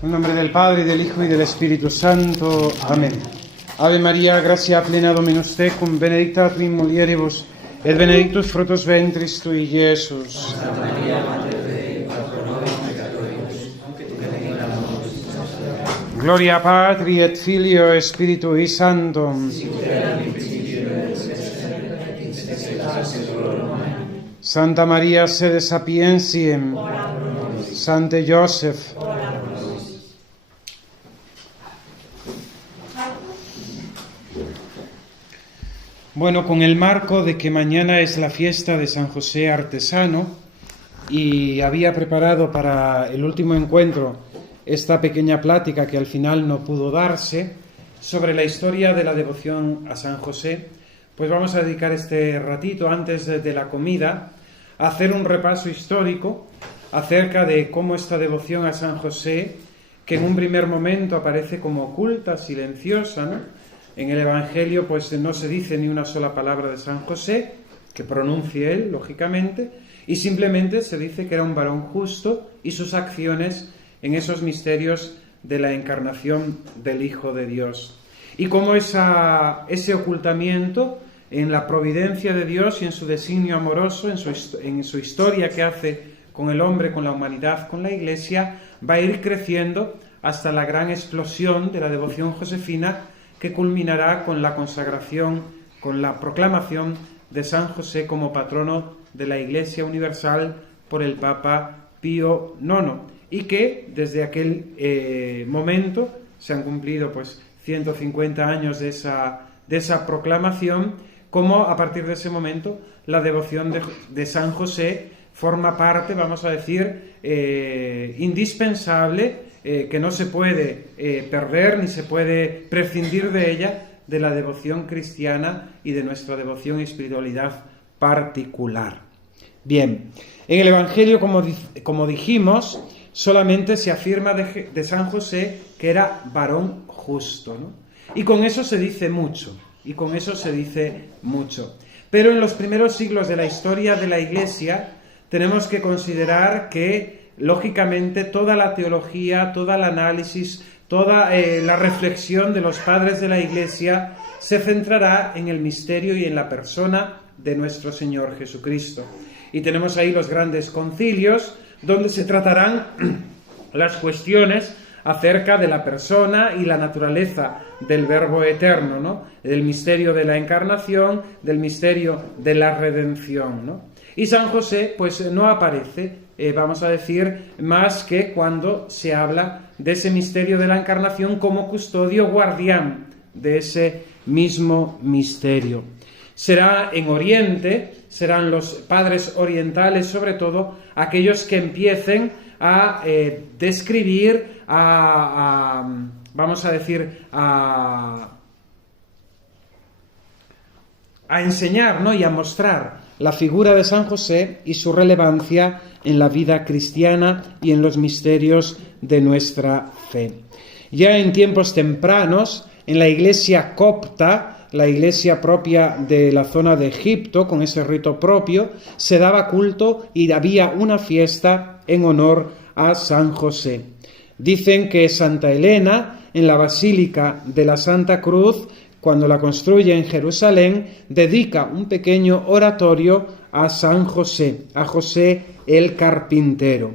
En nombre del Padre, del Hijo y del Espíritu Santo. Amén. Ave María, gratia plena Dominus tecum, benedicta tu in mulieribus, et benedictus fructus ventris tui, Iesus. Santa Maria, Mater Dei, ora pro nobis peccatoribus, nunc et benedicta mortis nostra. Gloria Patri et Filio et Spiritui Sanctum. Sicut erat in principio et nunc et semper et in saecula saeculorum. Amen. Santa Maria, sede sapientiae. Ora pro nobis. Sante Joseph. Ora pro nobis. Bueno, con el marco de que mañana es la fiesta de San José Artesano y había preparado para el último encuentro esta pequeña plática que al final no pudo darse sobre la historia de la devoción a San José, pues vamos a dedicar este ratito antes de la comida a hacer un repaso histórico acerca de cómo esta devoción a San José, que en un primer momento aparece como oculta, silenciosa, ¿no? En el Evangelio pues no se dice ni una sola palabra de San José, que pronuncie él, lógicamente, y simplemente se dice que era un varón justo y sus acciones en esos misterios de la encarnación del Hijo de Dios. Y cómo ese ocultamiento en la providencia de Dios y en su designio amoroso, en su historia que hace con el hombre, con la humanidad, con la Iglesia, va a ir creciendo hasta la gran explosión de la devoción josefina, que culminará con la consagración, con la proclamación de San José como patrono de la Iglesia Universal por el Papa Pío IX, y que desde aquel momento se han cumplido pues 150 años de esa proclamación, como a partir de ese momento la devoción de San José forma parte, vamos a decir, indispensable, que no se puede perder ni se puede prescindir de ella, de la devoción cristiana y de nuestra devoción y espiritualidad particular. Bien, en el Evangelio, como dijimos, solamente se afirma de San José que era varón justo, ¿no? Y con eso se dice mucho, Pero en los primeros siglos de la historia de la Iglesia tenemos que considerar que lógicamente toda la teología, todo el análisis, toda la reflexión de los padres de la Iglesia se centrará en el misterio y en la persona de nuestro Señor Jesucristo. Y tenemos ahí los grandes concilios donde se tratarán las cuestiones acerca de la persona y la naturaleza del Verbo eterno, ¿no? Del misterio de la encarnación, del misterio de la redención, ¿no? Y San José pues no aparece, vamos a decir, más que cuando se habla de ese misterio de la encarnación como custodio guardián de ese mismo misterio. Será en Oriente, serán los padres orientales sobre todo, aquellos que empiecen a describir, vamos a decir, a enseñar, ¿no? Y a mostrar la figura de San José y su relevancia en la vida cristiana y en los misterios de nuestra fe. Ya en tiempos tempranos, en la iglesia copta, la iglesia propia de la zona de Egipto, con ese rito propio, se daba culto y había una fiesta en honor a San José. Dicen que Santa Elena, en la Basílica de la Santa Cruz, cuando la construye en Jerusalén, dedica un pequeño oratorio a San José, a José el carpintero.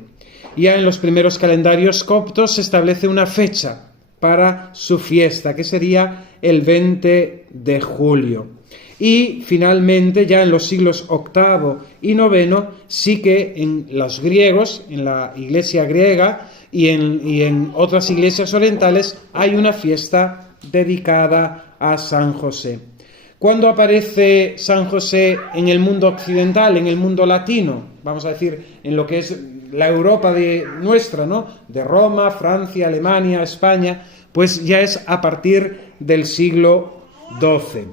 Ya en los primeros calendarios coptos se establece una fecha para su fiesta, que sería el 20 de julio. Y finalmente, ya en los siglos VIII y IX, sí que en los griegos, en la iglesia griega y en otras iglesias orientales, hay una fiesta dedicada a San José. ¿Cuándo aparece San José en el mundo occidental, en el mundo latino? Vamos a decir, en lo que es la Europa nuestra, ¿no? De Roma, Francia, Alemania, España, pues ya es a partir del siglo XII.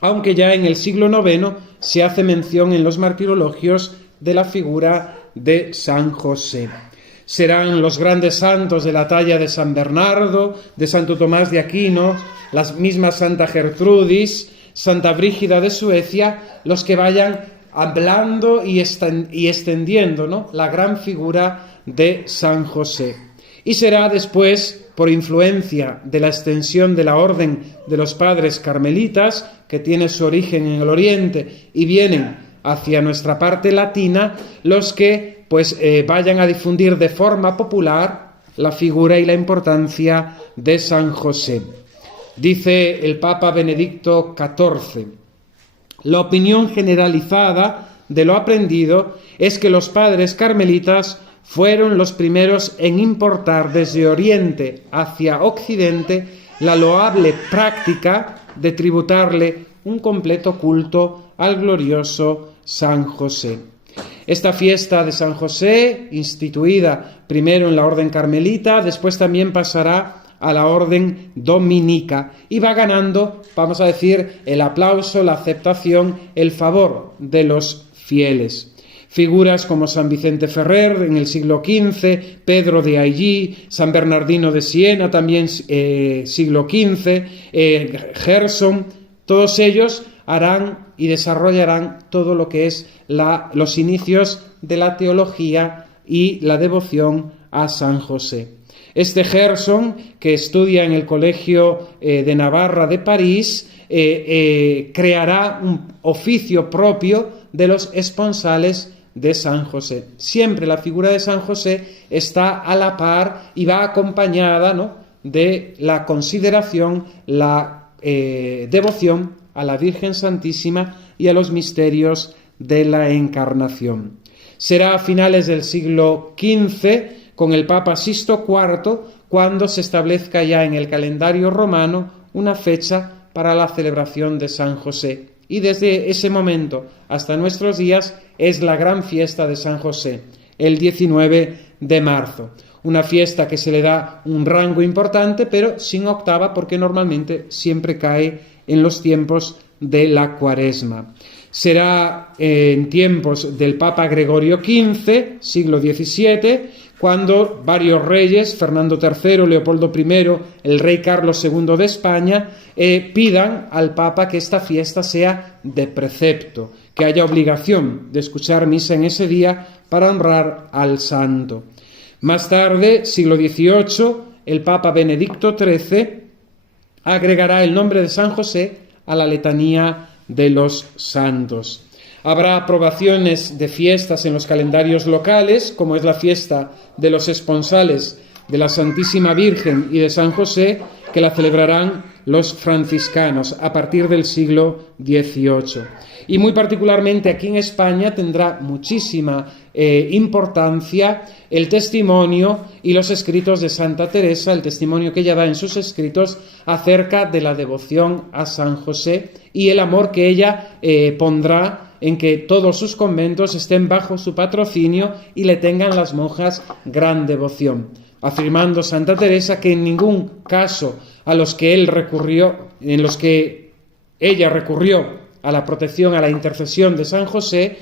Aunque ya en el siglo IX se hace mención en los martirologios de la figura de San José. Serán los grandes santos de la talla de San Bernardo, de Santo Tomás de Aquino, la misma Santa Gertrudis, Santa Brígida de Suecia, los que vayan hablando y extendiendo, ¿no?, la gran figura de San José. Y será después, por influencia de la extensión de la orden de los padres carmelitas, que tiene su origen en el Oriente y vienen hacia nuestra parte latina, los que vayan a difundir de forma popular la figura y la importancia de San José. Dice el Papa Benedicto XIV: la opinión generalizada de lo aprendido es que los padres carmelitas fueron los primeros en importar desde Oriente hacia Occidente la loable práctica de tributarle un completo culto al glorioso San José. Esta fiesta de San José, instituida primero en la orden carmelita, después también pasará a la orden dominica y va ganando, vamos a decir, el aplauso, la aceptación, el favor de los fieles. Figuras como San Vicente Ferrer en el siglo XV, Pedro de Ailly, San Bernardino de Siena también siglo XV, Gerson, todos ellos harán y desarrollarán todo lo que es los inicios de la teología y la devoción a San José. Este Gerson, que estudia en el Colegio de Navarra de París, creará un oficio propio de los esponsales de San José. Siempre la figura de San José está a la par y va acompañada, ¿no?, de la consideración, la devoción a la Virgen Santísima y a los misterios de la Encarnación. Será a finales del siglo XV, con el Papa Sisto IV, cuando se establezca ya en el calendario romano una fecha para la celebración de San José. Y desde ese momento hasta nuestros días es la gran fiesta de San José, el 19 de marzo. Una fiesta que se le da un rango importante, pero sin octava, porque normalmente siempre cae en los tiempos de la Cuaresma. Será en tiempos del Papa Gregorio XV, siglo XVII, cuando varios reyes, Fernando III, Leopoldo I, el rey Carlos II de España, pidan al Papa que esta fiesta sea de precepto, que haya obligación de escuchar misa en ese día para honrar al santo. Más tarde, siglo XVIII, el Papa Benedicto XIII agregará el nombre de San José a la letanía de los santos. Habrá aprobaciones de fiestas en los calendarios locales, como es la fiesta de los esponsales de la Santísima Virgen y de San José, que la celebrarán los franciscanos a partir del siglo XVIII. Y muy particularmente aquí en España tendrá muchísima importancia el testimonio y los escritos de Santa Teresa, el testimonio que ella da en sus escritos acerca de la devoción a San José y el amor que ella pondrá en que todos sus conventos estén bajo su patrocinio y le tengan las monjas gran devoción, afirmando Santa Teresa que en ningún caso en los que ella recurrió a la protección, a la intercesión de San José,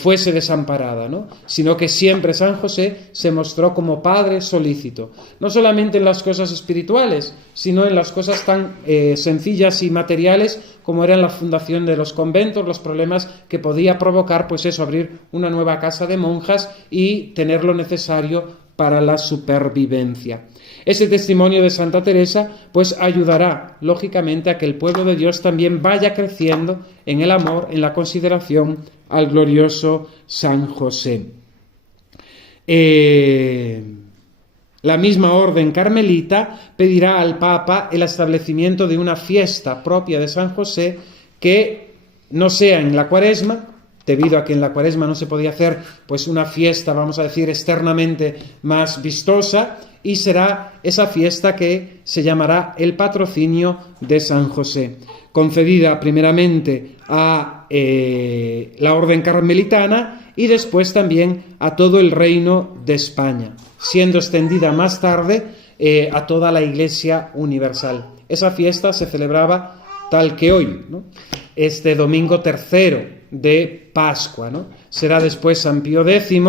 fuese desamparada, ¿no?, sino que siempre San José se mostró como padre solícito, no solamente en las cosas espirituales, sino en las cosas tan sencillas y materiales como eran la fundación de los conventos, los problemas que podía provocar, abrir una nueva casa de monjas y tener lo necesario para la supervivencia. Ese testimonio de Santa Teresa ayudará lógicamente a que el pueblo de Dios también vaya creciendo en el amor, en la consideración al glorioso San José. La misma orden carmelita pedirá al Papa el establecimiento de una fiesta propia de San José que no sea en la Cuaresma, debido a que en la Cuaresma no se podía hacer una fiesta, vamos a decir, externamente más vistosa, y será esa fiesta que se llamará el patrocinio de San José, concedida primeramente a la orden carmelitana y después también a todo el reino de España, siendo extendida más tarde a toda la Iglesia universal. Esa fiesta se celebraba tal que hoy, ¿no?, este domingo tercero de Pascua, ¿no? Será después San Pío X,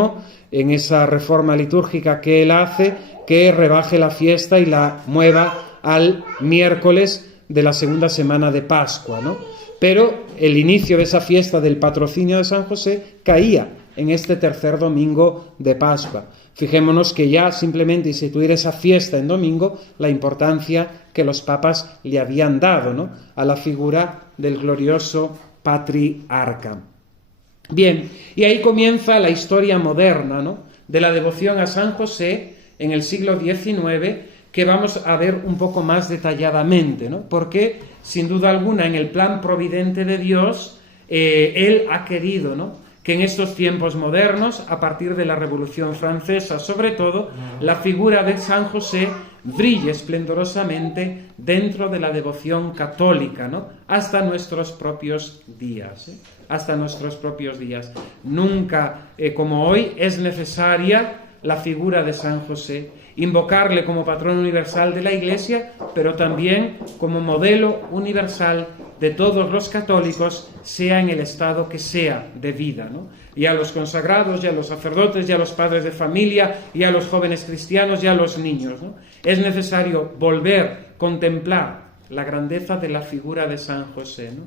en esa reforma litúrgica que él hace, que rebaje la fiesta y la mueva al miércoles de la segunda semana de Pascua, ¿no? Pero el inicio de esa fiesta del patrocinio de San José caía en este tercer domingo de Pascua. Fijémonos que ya simplemente instituir esa fiesta en domingo, la importancia que los papas le habían dado, ¿no?, a la figura del glorioso patriarca. Bien, y ahí comienza la historia moderna, ¿no?, de la devoción a San José en el siglo XIX, que vamos a ver un poco más detalladamente, ¿no?, porque sin duda alguna en el plan providente de Dios, Él ha querido, ¿no?, que en estos tiempos modernos, a partir de la Revolución Francesa, sobre todo, la figura de San José brille esplendorosamente dentro de la devoción católica, ¿no?, hasta nuestros propios días, hasta nuestros propios días. Nunca, como hoy, es necesaria la figura de San José, invocarle como patrón universal de la Iglesia, pero también como modelo universal de todos los católicos, sea en el estado que sea de vida, ¿no? Y a los consagrados, y a los sacerdotes, y a los padres de familia, y a los jóvenes cristianos, y a los niños, ¿no? Es necesario volver, contemplar la grandeza de la figura de San José, ¿no?,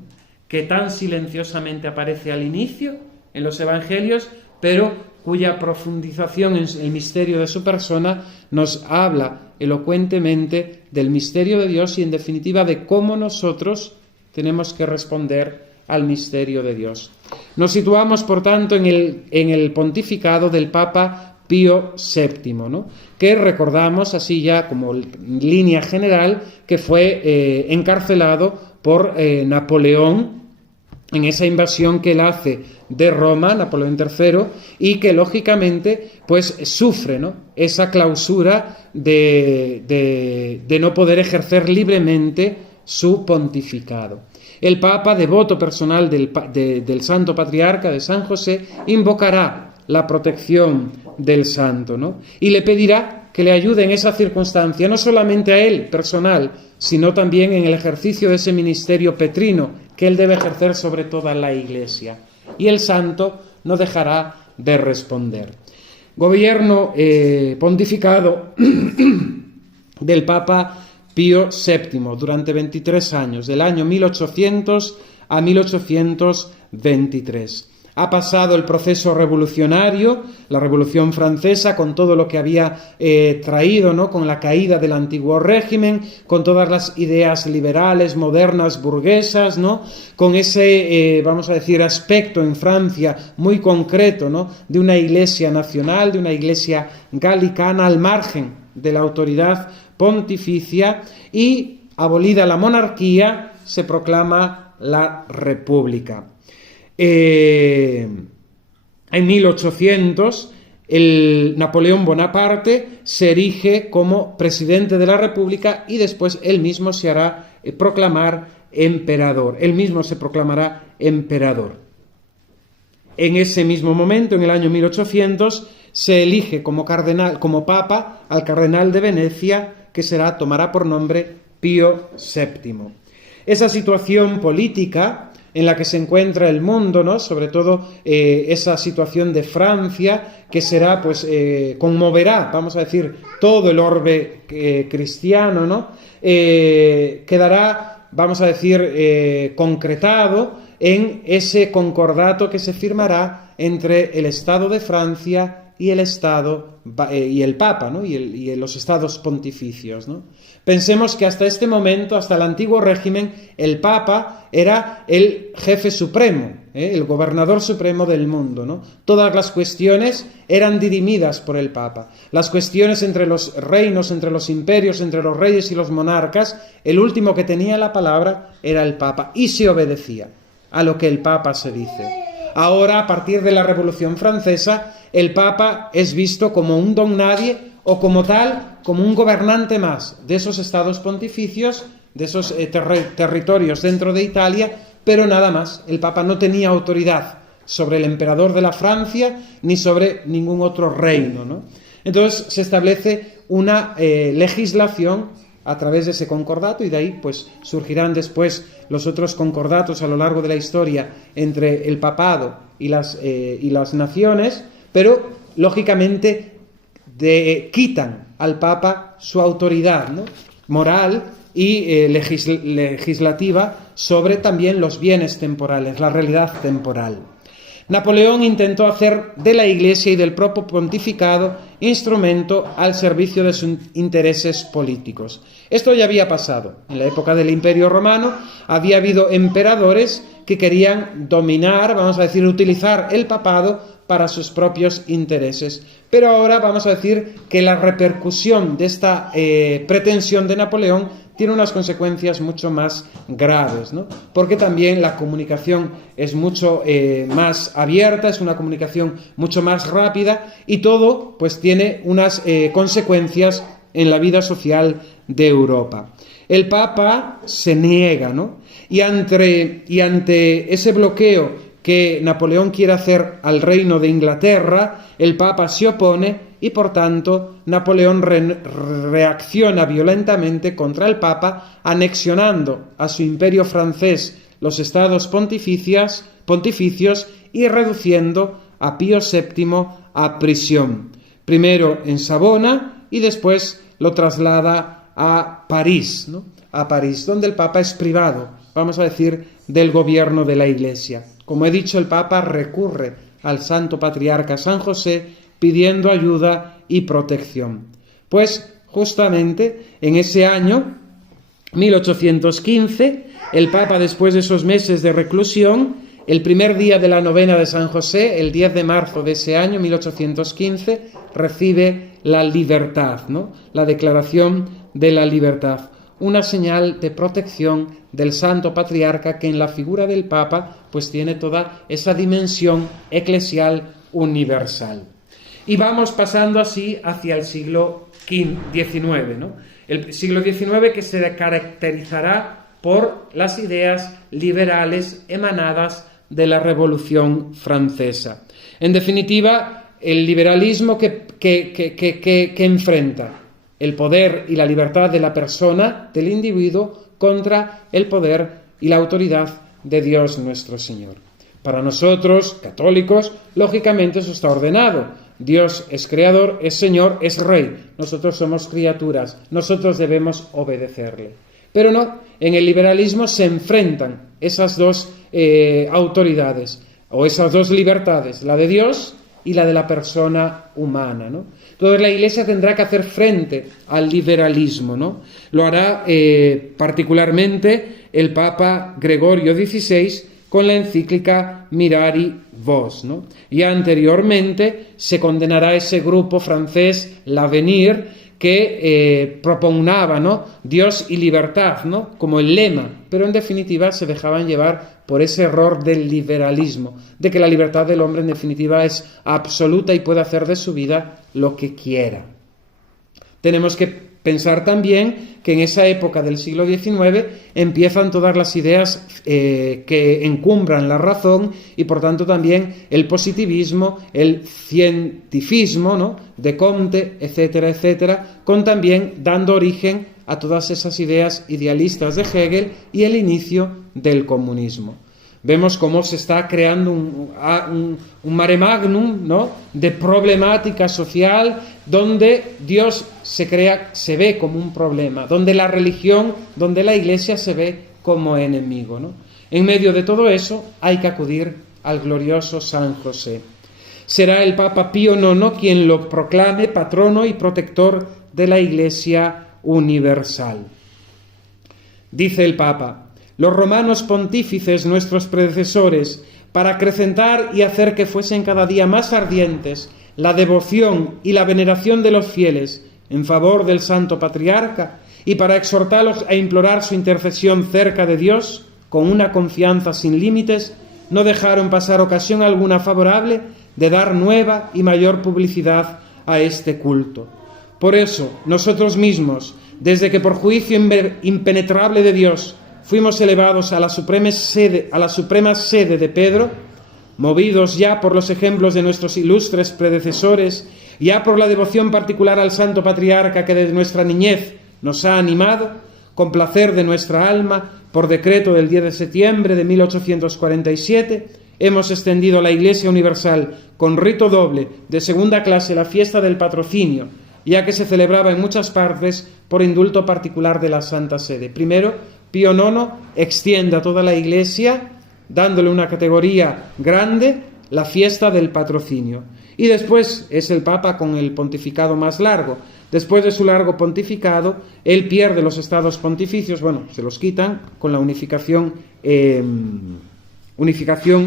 que tan silenciosamente aparece al inicio en los evangelios, pero cuya profundización en el misterio de su persona nos habla elocuentemente del misterio de Dios y, en definitiva, de cómo nosotros tenemos que responder al misterio de Dios. Nos situamos, por tanto, en el pontificado del Papa Pío VII, ¿no?, que recordamos, así ya como línea general, que fue encarcelado por Napoleón en esa invasión que él hace de Roma, Napoleón III, y que lógicamente pues sufre, ¿no?, esa clausura de no poder ejercer libremente su pontificado. El Papa, devoto personal del Santo Patriarca, de San José, invocará la protección del santo, ¿no?, y le pedirá que le ayude en esa circunstancia, no solamente a él personal, sino también en el ejercicio de ese ministerio petrino que él debe ejercer sobre toda la Iglesia. Y el santo no dejará de responder. Gobierno pontificado del Papa Pío VII durante 23 años, del año 1800 a 1823. Ha pasado el proceso revolucionario, la Revolución Francesa, con todo lo que había traído, ¿no?, con la caída del antiguo régimen, con todas las ideas liberales, modernas, burguesas, ¿no?, con ese, vamos a decir, aspecto en Francia muy concreto, ¿no?, de una iglesia nacional, de una iglesia galicana al margen de la autoridad pontificia, y abolida la monarquía, se proclama la República. En 1800 el Napoleón Bonaparte se erige como presidente de la República y después él mismo se hará proclamar emperador. Él mismo se proclamará emperador. En ese mismo momento, en el año 1800, se elige como cardenal, como papa, al cardenal de Venecia, que tomará por nombre Pío VII. Esa situación política en la que se encuentra el mundo, ¿no?, sobre todo esa situación de Francia, que será, pues, conmoverá, vamos a decir, todo el orbe cristiano, ¿no?, quedará, vamos a decir, concretado en ese concordato que se firmará entre el Estado de Francia y el Estado y el Papa, ¿no?, y los estados pontificios, ¿no? Pensemos que hasta este momento, hasta el antiguo régimen, el Papa era el jefe supremo, el gobernador supremo del mundo, ¿no? Todas las cuestiones eran dirimidas por el Papa. Las cuestiones entre los reinos, entre los imperios, entre los reyes y los monarcas, el último que tenía la palabra era el Papa, y se obedecía a lo que el Papa se dice. Ahora, a partir de la Revolución Francesa, el Papa es visto como un don nadie, o como tal, como un gobernante más de esos estados pontificios, de esos territorios dentro de Italia, pero nada más. El Papa no tenía autoridad sobre el emperador de la Francia ni sobre ningún otro reino, ¿no? Entonces se establece una legislación a través de ese concordato, y de ahí pues surgirán después los otros concordatos a lo largo de la historia entre el papado y las naciones, pero lógicamente quitan al Papa su autoridad, ¿no?, moral y legislativa sobre también los bienes temporales, la realidad temporal. Napoleón intentó hacer de la Iglesia y del propio pontificado instrumento al servicio de sus intereses políticos. Esto ya había pasado. En la época del Imperio Romano había habido emperadores que querían dominar, vamos a decir, utilizar el papado para sus propios intereses. Pero ahora vamos a decir que la repercusión de esta pretensión de Napoleón tiene unas consecuencias mucho más graves, ¿no? Porque también la comunicación es mucho más abierta, es una comunicación mucho más rápida y todo pues tiene unas consecuencias en la vida social de Europa. El Papa se niega, ¿no? Y ante ese bloqueo que Napoleón quiere hacer al reino de Inglaterra, el Papa se opone y por tanto Napoleón reacciona violentamente contra el Papa, anexionando a su imperio francés los estados pontificios y reduciendo a Pío VII a prisión. Primero en Savona y después lo traslada a París, ¿no? A París, donde el Papa es privado, vamos a decir, del gobierno de la Iglesia. Como he dicho, el Papa recurre al Santo Patriarca San José pidiendo ayuda y protección. Pues justamente en ese año 1815, el Papa, después de esos meses de reclusión, el primer día de la novena de San José, el 10 de marzo de ese año 1815, recibe la libertad, ¿no? La declaración de la libertad, una señal de protección del Santo Patriarca que en la figura del Papa pues tiene toda esa dimensión eclesial universal. Y vamos pasando así hacia el siglo XIX, ¿no? El siglo XIX que se caracterizará por las ideas liberales emanadas de la Revolución Francesa. En definitiva, el liberalismo que enfrenta el poder y la libertad de la persona, del individuo, contra el poder y la autoridad de Dios nuestro Señor. Para nosotros, católicos, lógicamente eso está ordenado. Dios es creador, es Señor, es Rey. Nosotros somos criaturas, nosotros debemos obedecerle. Pero no, en el liberalismo se enfrentan esas dos autoridades, o esas dos libertades, la de Dios y la de la persona humana, ¿no? Entonces la Iglesia tendrá que hacer frente al liberalismo, ¿no? Lo hará particularmente el Papa Gregorio XVI con la encíclica Mirari Vos, ¿no? Y anteriormente se condenará ese grupo francés, l'Avenir, que propugnaba, ¿no?, Dios y libertad, ¿no?, como el lema, pero en definitiva se dejaban llevar por ese error del liberalismo, de que la libertad del hombre en definitiva es absoluta y puede hacer de su vida lo que quiera. Tenemos que pensar también que en esa época del siglo XIX empiezan todas las ideas que encumbran la razón y por tanto también el positivismo, el cientifismo, ¿no?, de Comte, etcétera, etcétera, con también dando origen a todas esas ideas idealistas de Hegel y el inicio del comunismo. Vemos cómo se está creando un mare magnum, ¿no?, de problemática social, donde Dios se ve como un problema, donde la religión, donde la Iglesia se ve como enemigo, ¿no? En medio de todo eso hay que acudir al glorioso San José. Será el Papa Pío IX quien lo proclame patrono y protector de la Iglesia universal. Dice el Papa: los romanos pontífices, nuestros predecesores, para acrecentar y hacer que fuesen cada día más ardientes la devoción y la veneración de los fieles en favor del Santo Patriarca y para exhortarlos a implorar su intercesión cerca de Dios con una confianza sin límites, no dejaron pasar ocasión alguna favorable de dar nueva y mayor publicidad a este culto. Por eso, nosotros mismos, desde que por juicio impenetrable de Dios fuimos elevados a la suprema sede de Pedro, movidos ya por los ejemplos de nuestros ilustres predecesores, ya por la devoción particular al Santo Patriarca que desde nuestra niñez nos ha animado, con placer de nuestra alma, por decreto del 10 de septiembre de 1847, hemos extendido a la Iglesia Universal con rito doble de segunda clase la fiesta del patrocinio, ya que se celebraba en muchas partes por indulto particular de la Santa Sede. Primero, Pío IX extiende a toda la Iglesia, dándole una categoría grande la fiesta del patrocinio. Y después es el Papa con el pontificado más largo. Después de su largo pontificado, él pierde los estados pontificios, bueno, se los quitan con la unificación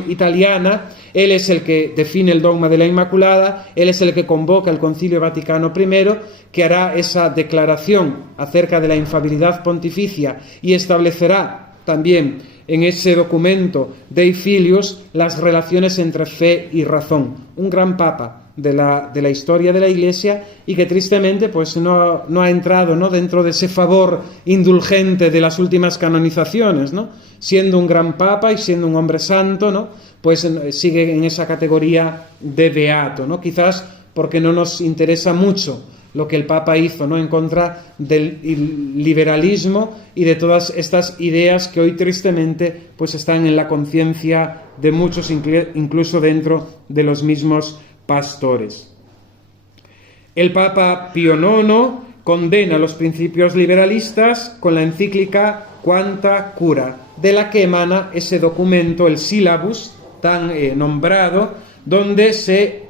italiana. Él es el que define el dogma de la Inmaculada, él es el que convoca el Concilio Vaticano I, que hará esa declaración acerca de la infalibilidad pontificia y establecerá también en ese documento Dei Filius las relaciones entre fe y razón. Un gran papa de la historia de la Iglesia y que tristemente pues no ha entrado, ¿no?, dentro de ese favor indulgente de las últimas canonizaciones, ¿no? Siendo un gran papa y siendo un hombre santo, ¿no?, pues sigue en esa categoría de beato, ¿no? Quizás porque no nos interesa mucho lo que el Papa hizo, ¿no?, en contra del liberalismo y de todas estas ideas que hoy tristemente pues están en la conciencia de muchos, incluso dentro de los mismos pastores. El Papa Pío IX condena los principios liberalistas con la encíclica Quanta Cura, de la que emana ese documento, el Syllabus, tan nombrado, donde se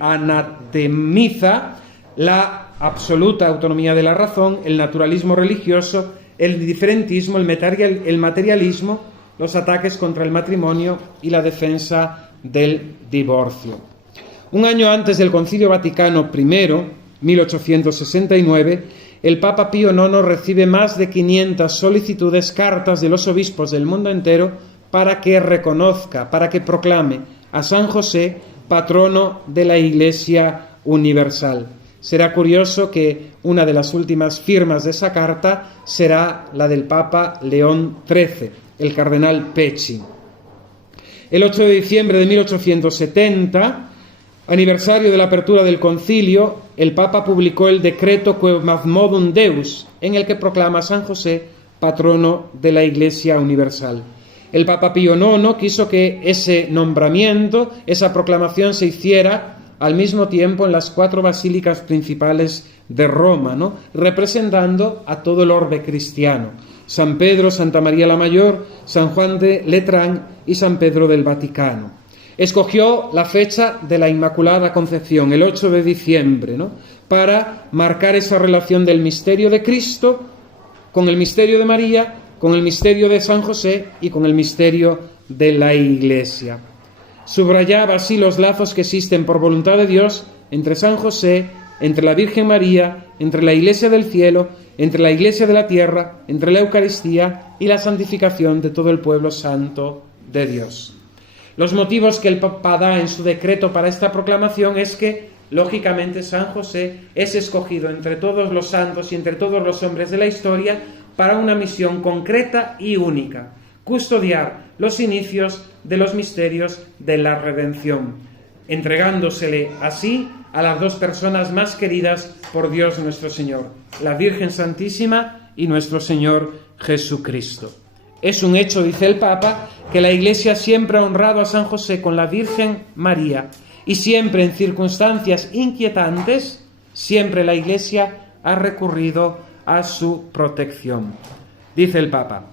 anatemiza la absoluta autonomía de la razón, el naturalismo religioso, el diferentismo, el materialismo, los ataques contra el matrimonio y la defensa del divorcio. Un año antes del Concilio Vaticano I, 1869, el Papa Pío IX recibe más de 500 solicitudes, cartas de los obispos del mundo entero para que reconozca, para que proclame a San José patrono de la Iglesia universal. Será curioso que una de las últimas firmas de esa carta será la del Papa León XIII, el cardenal Pecci. El 8 de diciembre de 1870, aniversario de la apertura del concilio, el Papa publicó el decreto Quemadmodum Deus, en el que proclama a San José patrono de la Iglesia universal. El Papa Pío IX quiso que ese nombramiento, esa proclamación se hiciera al mismo tiempo en las 4 basílicas principales de Roma, ¿no?, representando a todo el orbe cristiano: San Pedro, Santa María la Mayor, San Juan de Letrán y San Pedro del Vaticano. Escogió la fecha de la Inmaculada Concepción, el 8 de diciembre, ¿no?, para marcar esa relación del misterio de Cristo con el misterio de María, con el misterio de San José y con el misterio de la Iglesia. Subrayaba así los lazos que existen por voluntad de Dios entre San José, entre la Virgen María, entre la Iglesia del cielo, entre la Iglesia de la tierra, entre la Eucaristía y la santificación de todo el pueblo santo de Dios. Los motivos que el Papa da en su decreto para esta proclamación es que, lógicamente, San José es escogido entre todos los santos y entre todos los hombres de la historia para una misión concreta y única: custodiar los inicios de los misterios de la redención, entregándosele así a las 2 personas más queridas por Dios nuestro Señor, la Virgen Santísima y nuestro Señor Jesucristo. Es un hecho, dice el Papa, que la Iglesia siempre ha honrado a San José con la Virgen María, y siempre en circunstancias inquietantes, siempre la Iglesia ha recurrido a su protección. Dice el Papa: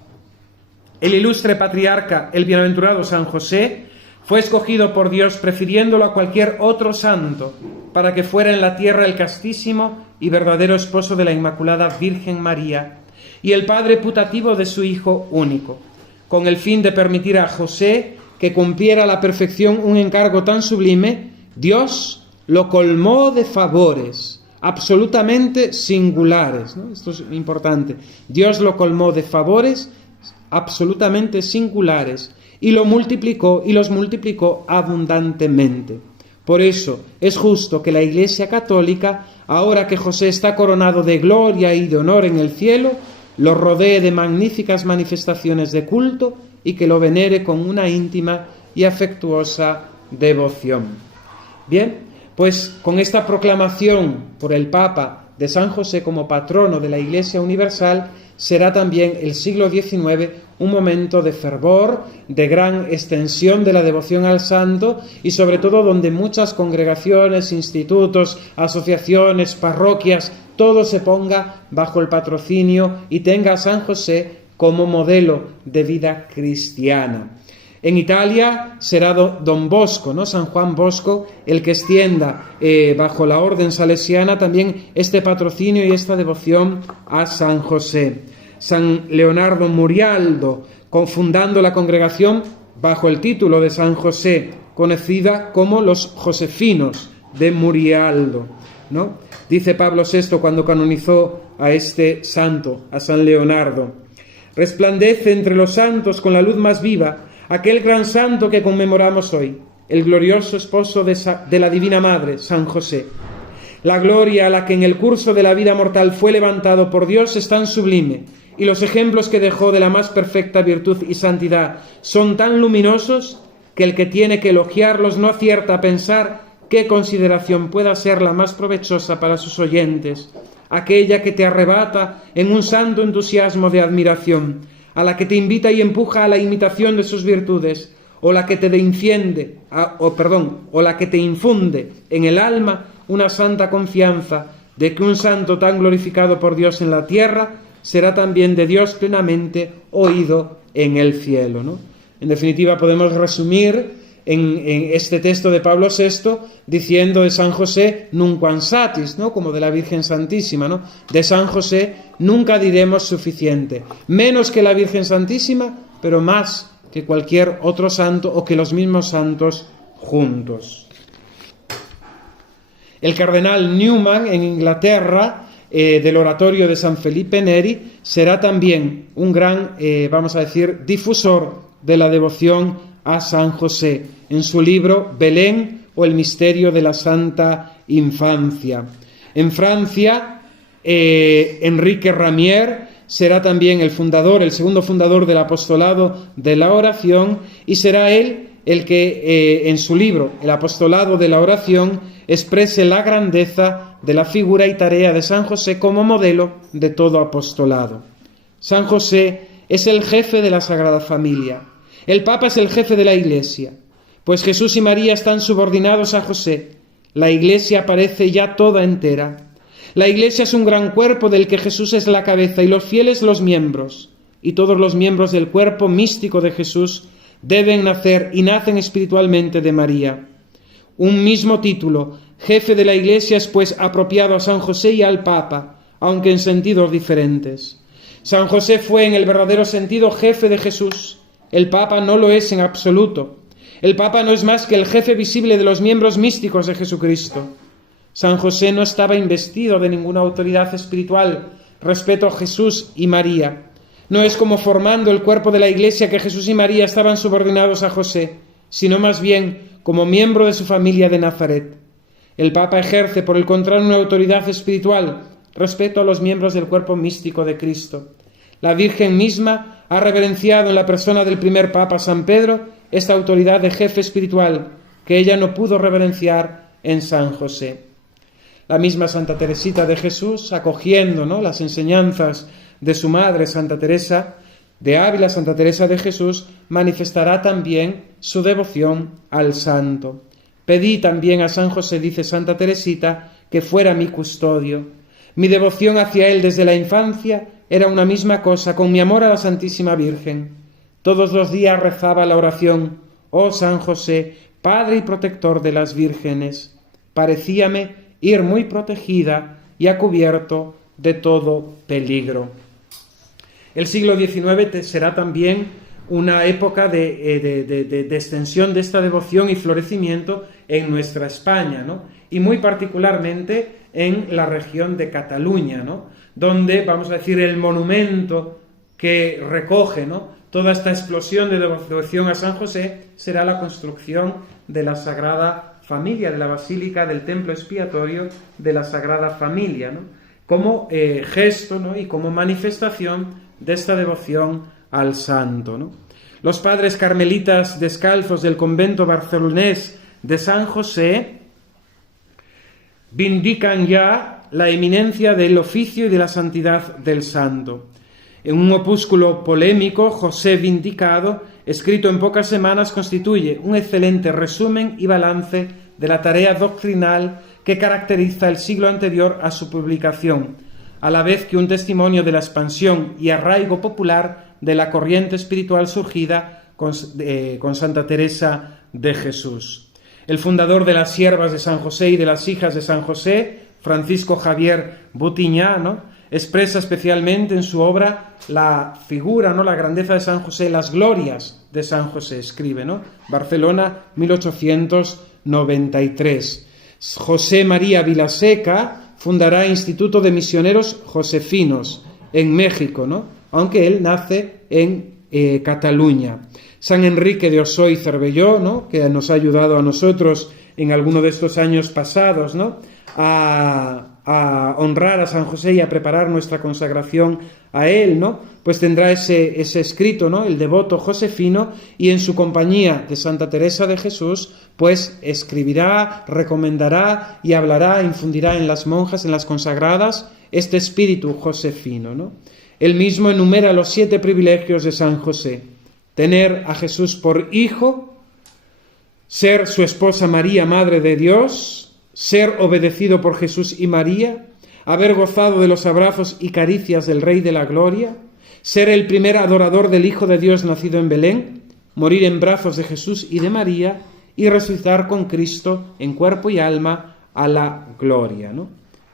el ilustre patriarca, el bienaventurado San José, fue escogido por Dios prefiriéndolo a cualquier otro santo, para que fuera en la tierra el castísimo y verdadero esposo de la Inmaculada Virgen María y el padre putativo de su Hijo único, con el fin de permitir a José que cumpliera a la perfección un encargo tan sublime. Dios lo colmó de favores absolutamente singulares, ¿no? Esto es importante. Dios lo colmó de favores absolutamente singulares y los multiplicó abundantemente. Por eso es justo que la Iglesia Católica, ahora que José está coronado de gloria y de honor en el cielo, lo rodee de magníficas manifestaciones de culto y que lo venere con una íntima y afectuosa devoción. Bien, pues con esta proclamación por el Papa de San José como patrono de la Iglesia universal, será también el siglo XIX un momento de fervor, de gran extensión de la devoción al santo y sobre todo donde muchas congregaciones, institutos, asociaciones, parroquias, todo se ponga bajo el patrocinio y tenga a San José como modelo de vida cristiana. En Italia será Don Bosco, ¿no? San Juan Bosco, el que extienda bajo la orden salesiana también este patrocinio y esta devoción a San José. San Leonardo Murialdo, fundando la congregación bajo el título de San José, conocida como los Josefinos de Murialdo, ¿no? Dice Pablo VI cuando canonizó a este santo, a San Leonardo: resplandece entre los santos con la luz más viva aquel gran santo que conmemoramos hoy, el glorioso esposo de la Divina Madre, San José. La gloria a la que en el curso de la vida mortal fue levantado por Dios es tan sublime, y los ejemplos que dejó de la más perfecta virtud y santidad son tan luminosos que el que tiene que elogiarlos no acierta a pensar qué consideración pueda ser la más provechosa para sus oyentes, aquella que te arrebata en un santo entusiasmo de admiración, a la que te invita y empuja a la imitación de sus virtudes, o la que te o la que te infunde en el alma una santa confianza de que un santo tan glorificado por Dios en la tierra será también de Dios plenamente oído en el cielo, ¿no? En definitiva, podemos resumir en este texto de Pablo VI diciendo de San José nunquam satis, ¿no? Como de la Virgen Santísima, ¿no? De San José nunca diremos suficiente, menos que la Virgen Santísima, pero más que cualquier otro santo o que los mismos santos juntos. El cardenal Newman en Inglaterra, del oratorio de San Felipe Neri, será también un gran, difusor de la devoción a San José, en su libro Belén o el misterio de la Santa Infancia. En Francia, Enrique Ramier será también el segundo fundador del apostolado de la oración, y será él el que en su libro El apostolado de la oración exprese la grandeza de la figura y tarea de San José como modelo de todo apostolado. San José es el jefe de la Sagrada Familia. El Papa es el jefe de la Iglesia, pues Jesús y María están subordinados a José. La Iglesia aparece ya toda entera. La Iglesia es un gran cuerpo del que Jesús es la cabeza y los fieles los miembros, y todos los miembros del cuerpo místico de Jesús deben nacer y nacen espiritualmente de María. Un mismo título, jefe de la Iglesia, es pues apropiado a San José y al Papa, aunque en sentidos diferentes. San José fue en el verdadero sentido jefe de Jesús. El Papa no lo es en absoluto. El Papa no es más que el jefe visible de los miembros místicos de Jesucristo. San José no estaba investido de ninguna autoridad espiritual respecto a Jesús y María. No es como formando el cuerpo de la Iglesia que Jesús y María estaban subordinados a José, sino más bien como miembro de su familia de Nazaret. El Papa ejerce, por el contrario, una autoridad espiritual respecto a los miembros del cuerpo místico de Cristo. La Virgen misma ha reverenciado en la persona del primer Papa, San Pedro, esta autoridad de jefe espiritual que ella no pudo reverenciar en San José. La misma Santa Teresita de Jesús, acogiendo, ¿no?, las enseñanzas de su madre, Santa Teresa de Ávila, Santa Teresa de Jesús, manifestará también su devoción al santo. Pedí también a San José, dice Santa Teresita, que fuera mi custodio. Mi devoción hacia él desde la infancia era una misma cosa con mi amor a la Santísima Virgen. Todos los días rezaba la oración: oh San José, Padre y protector de las vírgenes. Parecíame ir muy protegida y a cubierto de todo peligro. El siglo XIX será también una época de extensión de esta devoción y florecimiento en nuestra España, ¿no? Y muy particularmente en la región de Cataluña, ¿no?, donde, vamos a decir, el monumento que recoge, ¿no?, toda esta explosión de devoción a San José será la construcción de la Sagrada Familia, de la Basílica del Templo Expiatorio de la Sagrada Familia, ¿no?, como gesto, ¿no?, y como manifestación de esta devoción al santo, ¿no? Los padres carmelitas descalzos del convento barcelonés de San José vindican ya la eminencia del oficio y de la santidad del santo. En un opúsculo polémico, José Vindicado, escrito en pocas semanas, constituye un excelente resumen y balance de la tarea doctrinal que caracteriza el siglo anterior a su publicación, a la vez que un testimonio de la expansión y arraigo popular de la corriente espiritual surgida con Santa Teresa de Jesús. El fundador de las Siervas de San José y de las Hijas de San José, Francisco Javier Butiñá, ¿no?, expresa especialmente en su obra la figura, ¿no?, la grandeza de San José, las glorias de San José, escribe, ¿no? Barcelona, 1893. José María Vilaseca fundará Instituto de Misioneros Josefinos en México, ¿no?, aunque él nace en Cataluña. San Enrique de Osó y Cervelló, ¿no?, que nos ha ayudado a nosotros en alguno de estos años pasados, ¿no?, a honrar a San José y a preparar nuestra consagración a él, ¿no?, pues tendrá ese escrito, ¿no?, el devoto josefino, y en su compañía de Santa Teresa de Jesús, pues escribirá, recomendará y hablará, infundirá en las monjas, en las consagradas, este espíritu josefino, ¿no? Él mismo enumera los 7 privilegios de San José: tener a Jesús por hijo, ser su esposa María, Madre de Dios, ser obedecido por Jesús y María, haber gozado de los abrazos y caricias del Rey de la Gloria, ser el primer adorador del Hijo de Dios nacido en Belén, morir en brazos de Jesús y de María y resucitar con Cristo en cuerpo y alma a la gloria, ¿no?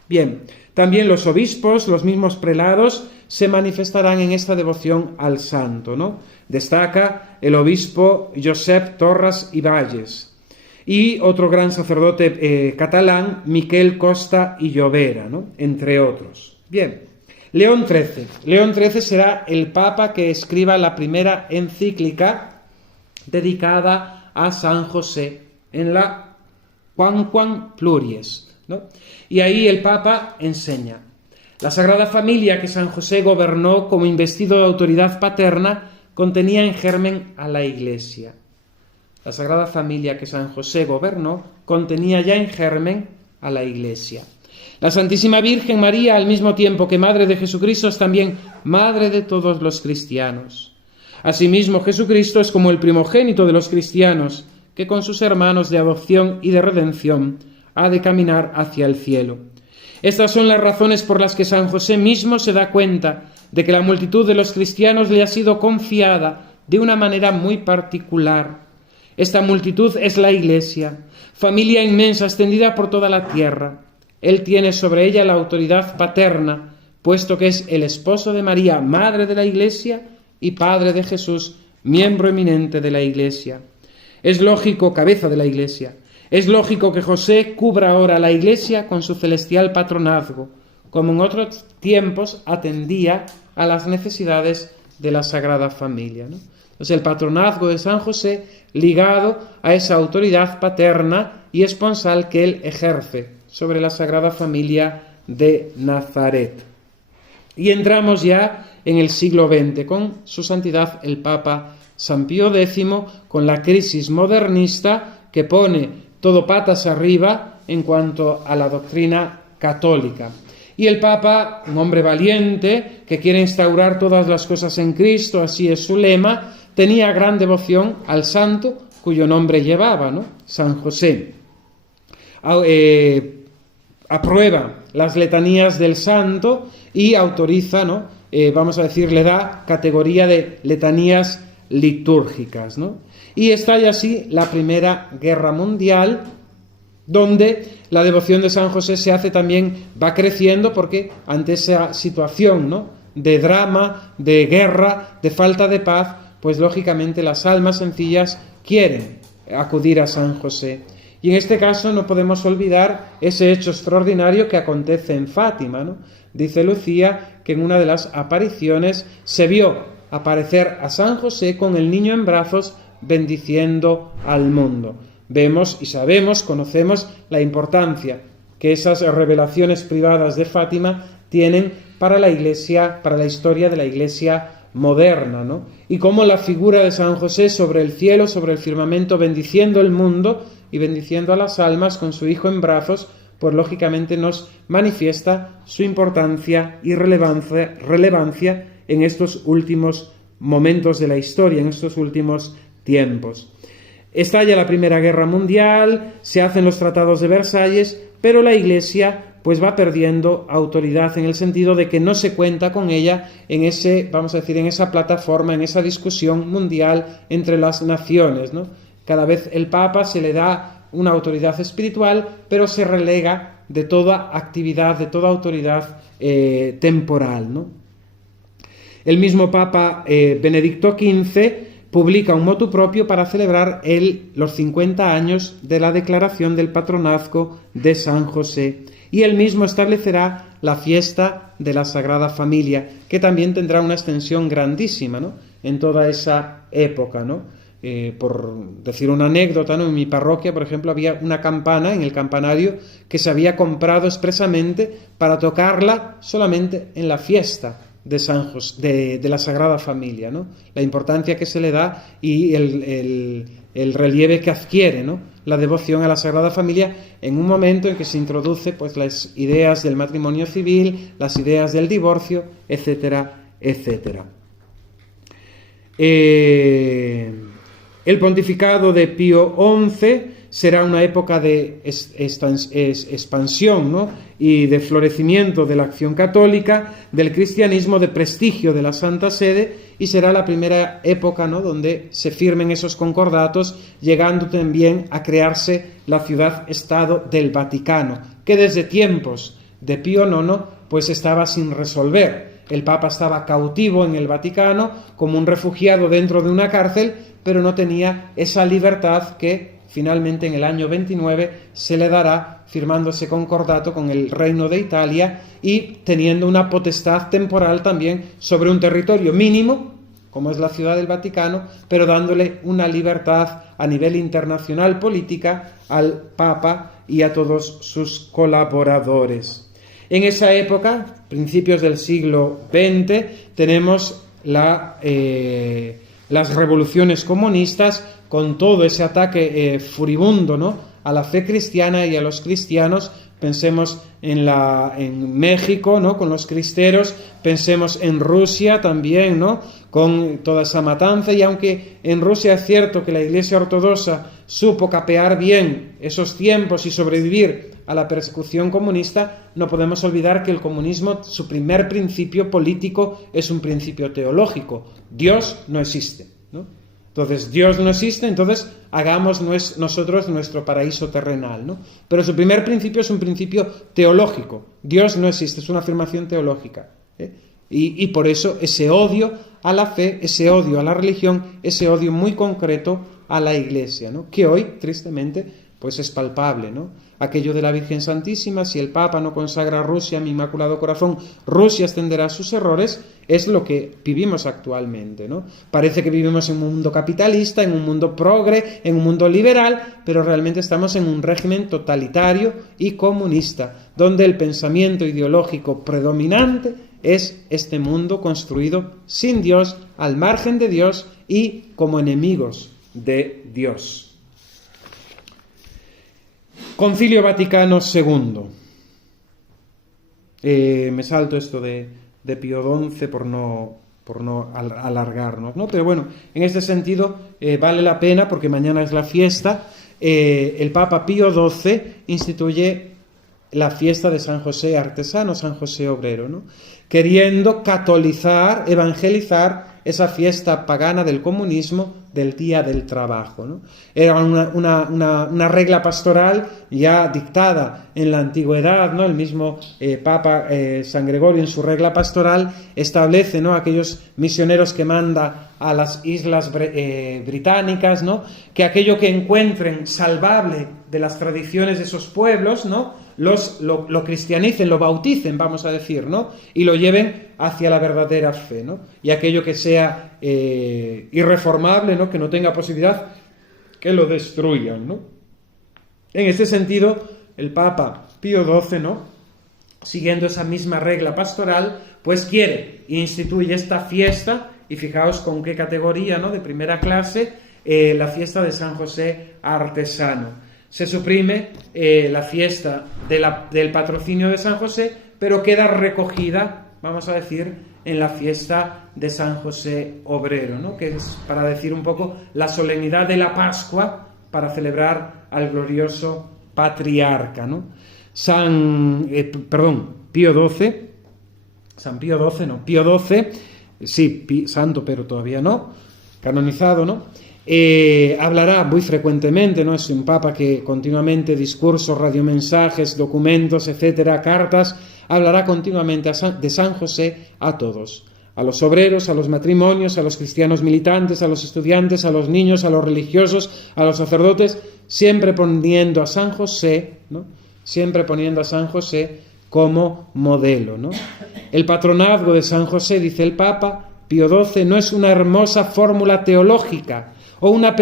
Bien, también los obispos, los mismos prelados, se manifestarán en esta devoción al santo, ¿no? Destaca el obispo Josep Torras y Valles y otro gran sacerdote catalán, Miquel Costa y Llobera, ¿no?, entre otros. Bien, León XIII. León XIII será el papa que escriba la primera encíclica dedicada a San José, en la Quamquam Pluries, ¿no? Y ahí el papa enseña: la Sagrada Familia que San José gobernó como investido de autoridad paterna contenía en germen a la Iglesia. La Sagrada Familia que San José gobernó contenía ya en germen a la Iglesia. La Santísima Virgen María, al mismo tiempo que Madre de Jesucristo, es también Madre de todos los cristianos. Asimismo, Jesucristo es como el primogénito de los cristianos, que con sus hermanos de adopción y de redención ha de caminar hacia el cielo. Estas son las razones por las que San José mismo se da cuenta de que la multitud de los cristianos le ha sido confiada de una manera muy particular. Esta multitud es la Iglesia, familia inmensa extendida por toda la tierra. Él tiene sobre ella la autoridad paterna, puesto que es el esposo de María, madre de la Iglesia, y padre de Jesús, miembro eminente de la Iglesia. Es lógico, cabeza de la Iglesia, es lógico que José cubra ahora la Iglesia con su celestial patronazgo, como en otros tiempos atendía a las necesidades de la Sagrada Familia, ¿no? Entonces, el patronazgo de San José ligado a esa autoridad paterna y esponsal que él ejerce sobre la Sagrada Familia de Nazaret. Y entramos ya en el siglo XX con su santidad el Papa San Pío X, con la crisis modernista que pone todo patas arriba en cuanto a la doctrina católica. Y el Papa, un hombre valiente, que quiere instaurar todas las cosas en Cristo, así es su lema, tenía gran devoción al santo cuyo nombre llevaba, ¿no?, San José. Aprueba las letanías del santo y autoriza, ¿no?, vamos a decir, le da categoría de letanías litúrgicas, ¿no? Y estalla así la Primera Guerra Mundial, donde la devoción de San José se hace también, va creciendo, porque ante esa situación, ¿no?, de drama, de guerra, de falta de paz, pues lógicamente las almas sencillas quieren acudir a San José. Y en este caso no podemos olvidar ese hecho extraordinario que acontece en Fátima, ¿no? Dice Lucía que en una de las apariciones se vio aparecer a San José con el niño en brazos bendiciendo al mundo. Vemos y sabemos, conocemos la importancia que esas revelaciones privadas de Fátima tienen para la Iglesia, para la historia de la Iglesia moderna, ¿no? Y cómo la figura de San José sobre el cielo, sobre el firmamento, bendiciendo el mundo y bendiciendo a las almas con su Hijo en brazos, pues lógicamente nos manifiesta su importancia y relevancia en estos últimos momentos de la historia, en estos últimos tiempos. Estalla la Primera Guerra Mundial, se hacen los tratados de Versalles, pero la Iglesia pues va perdiendo autoridad en el sentido de que no se cuenta con ella en ese, vamos a decir, en esa plataforma, en esa discusión mundial entre las naciones, ¿no? Cada vez el Papa se le da una autoridad espiritual, pero se relega de toda actividad, de toda autoridad temporal, ¿no? El mismo Papa Benedicto XV publica un motu propio para celebrar los 50 años de la declaración del patronazgo de San José, y él mismo establecerá la fiesta de la Sagrada Familia, que también tendrá una extensión grandísima, ¿no?, en toda esa época, ¿no? Por decir una anécdota, ¿no?, en mi parroquia, por ejemplo, había una campana en el campanario que se había comprado expresamente para tocarla solamente en la fiesta de San José, de la Sagrada Familia, ¿no? La importancia que se le da y el relieve que adquiere, ¿no?, la devoción a la Sagrada Familia en un momento en que se introduce, pues, las ideas del matrimonio civil, las ideas del divorcio, etcétera, etcétera. El pontificado de Pío XI será una época de expansión, ¿no?, y de florecimiento de la acción católica, del cristianismo, de prestigio de la Santa Sede, y será la primera época, ¿no?, donde se firmen esos concordatos, llegando también a crearse la ciudad-estado del Vaticano, que desde tiempos de Pío IX pues estaba sin resolver. El Papa estaba cautivo en el Vaticano, como un refugiado dentro de una cárcel, pero no tenía esa libertad que finalmente en el año 29 se le dará, firmándose concordato con el Reino de Italia y teniendo una potestad temporal también sobre un territorio mínimo, como es la Ciudad del Vaticano, pero dándole una libertad a nivel internacional política al Papa y a todos sus colaboradores. En esa época, principios del siglo XX, tenemos las revoluciones comunistas, con todo ese ataque furibundo, ¿no?, a la fe cristiana y a los cristianos. Pensemos en México, ¿no?, con los cristeros, pensemos en Rusia también, ¿no?, con toda esa matanza. Y aunque en Rusia es cierto que la Iglesia ortodoxa supo capear bien esos tiempos y sobrevivir a la persecución comunista, no podemos olvidar que el comunismo, su primer principio político es un principio teológico: Dios no existe, ¿no? Entonces, Dios no existe, entonces hagamos nosotros nuestro paraíso terrenal, ¿no? Pero su primer principio es un principio teológico. Dios no existe, es una afirmación teológica, ¿eh? Y por eso ese odio a la fe, ese odio a la religión, ese odio muy concreto a la Iglesia, ¿no?, que hoy, tristemente, pues es palpable, ¿no? Aquello de la Virgen Santísima: si el Papa no consagra a Rusia a mi Inmaculado Corazón, Rusia extenderá sus errores, es lo que vivimos actualmente, ¿no? Parece que vivimos en un mundo capitalista, en un mundo progre, en un mundo liberal, pero realmente estamos en un régimen totalitario y comunista, donde el pensamiento ideológico predominante es este mundo construido sin Dios, al margen de Dios y como enemigos de Dios. Concilio Vaticano II. Me salto esto de Pío XI por no alargarnos, ¿no? Pero bueno, en este sentido vale la pena, porque mañana es la fiesta. El Papa Pío XII instituye la fiesta de San José Artesano, San José Obrero, ¿no?, queriendo catolizar, evangelizar esa fiesta pagana del comunismo del Día del Trabajo, ¿no? Era una regla pastoral ya dictada en la antigüedad, ¿no? El mismo Papa San Gregorio, en su regla pastoral, establece, ¿no?, aquellos misioneros que manda a las islas británicas, ¿no?, que aquello que encuentren salvable de las tradiciones de esos pueblos, ¿no?, lo cristianicen, lo bauticen, vamos a decir, ¿no?, y lo lleven hacia la verdadera fe, ¿no? Y aquello que sea irreformable, ¿no?, que no tenga posibilidad, que lo destruyan, ¿no? En este sentido, el Papa Pío XII, ¿no?, siguiendo esa misma regla pastoral, pues quiere e instituye esta fiesta, y fijaos con qué categoría, ¿no?, de primera clase, la fiesta de San José Artesano. Se suprime la fiesta del patrocinio de San José, pero queda recogida, vamos a decir, en la fiesta de San José Obrero, ¿no?, que es, para decir un poco, la solemnidad de la Pascua para celebrar al glorioso patriarca, ¿no? Pío XII, San Pío XII, no, Pío XII, sí, santo, pero todavía no, canonizado, ¿no? Hablará muy frecuentemente, ¿no? Es un papa que continuamente discursos, radiomensajes, documentos, etcétera, cartas, hablará continuamente de San José a todos, a los obreros, a los matrimonios, a los cristianos militantes, a los estudiantes, a los niños, a los religiosos, a los sacerdotes, siempre poniendo a San José, ¿no? Siempre poniendo a San José como modelo, ¿no? El patronazgo de San José, dice el Papa Pío XII, no es una hermosa fórmula teológica o una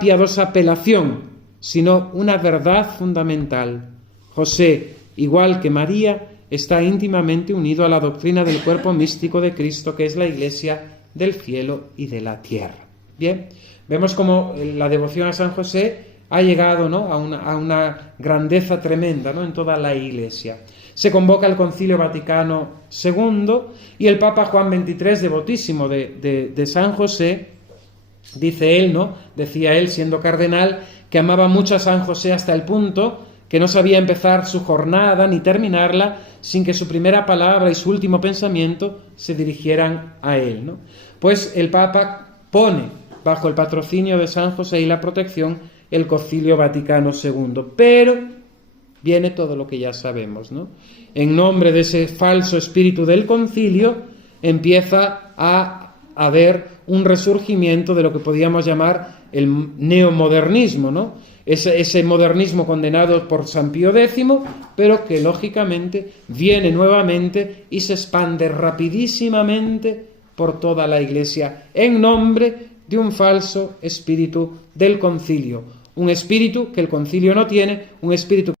piadosa apelación, sino una verdad fundamental. José, igual que María, está íntimamente unido a la doctrina del cuerpo místico de Cristo, que es la Iglesia del cielo y de la tierra. Bien, vemos cómo la devoción a San José ha llegado, ¿no?, a una grandeza tremenda, ¿no?, en toda la Iglesia. Se convoca el Concilio Vaticano II y el Papa Juan XXIII, devotísimo de San José, dice él, ¿no?, decía él, siendo cardenal, que amaba mucho a San José hasta el punto que no sabía empezar su jornada ni terminarla sin que su primera palabra y su último pensamiento se dirigieran a él, ¿no? Pues el Papa pone bajo el patrocinio de San José y la protección el Concilio Vaticano II, pero viene todo lo que ya sabemos, ¿no? En nombre de ese falso espíritu del concilio empieza a haber un resurgimiento de lo que podríamos llamar el neomodernismo, ¿no? Ese modernismo condenado por San Pío X, pero que lógicamente viene nuevamente y se expande rapidísimamente por toda la Iglesia en nombre de un falso espíritu del concilio, un espíritu que el concilio no tiene, un espíritu